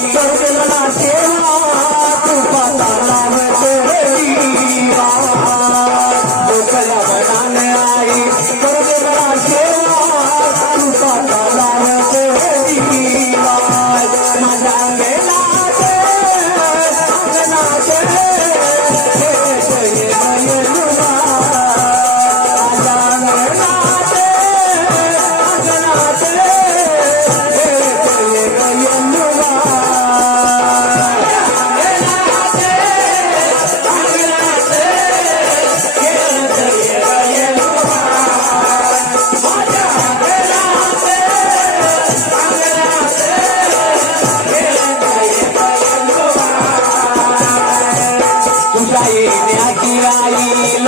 Don't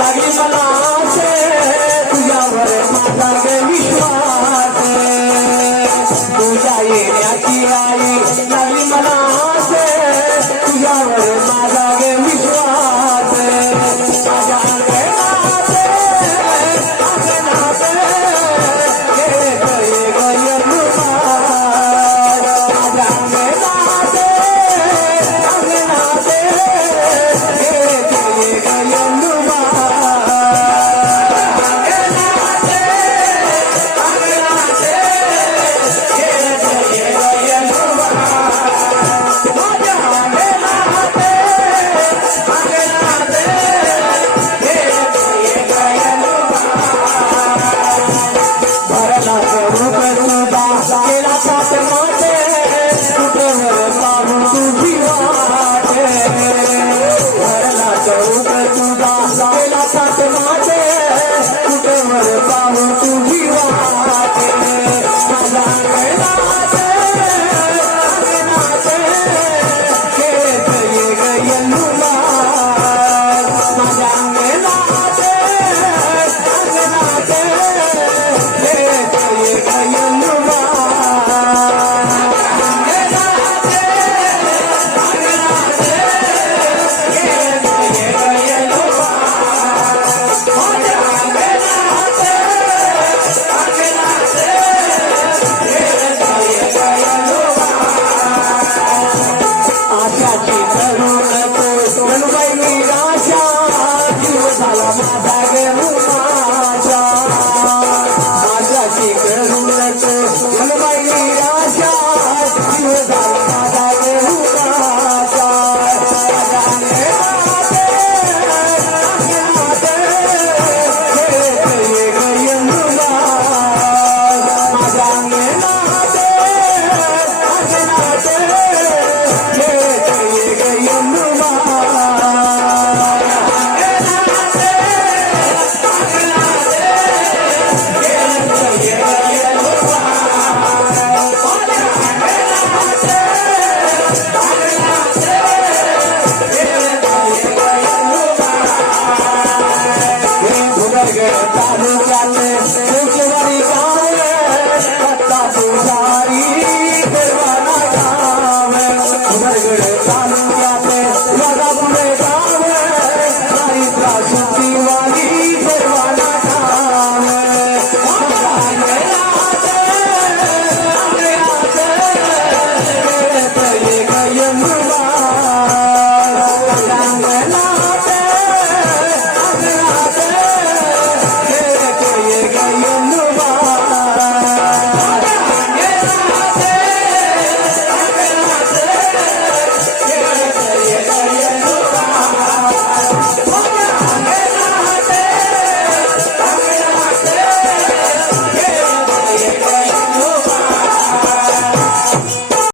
येण्याची आई लागली मला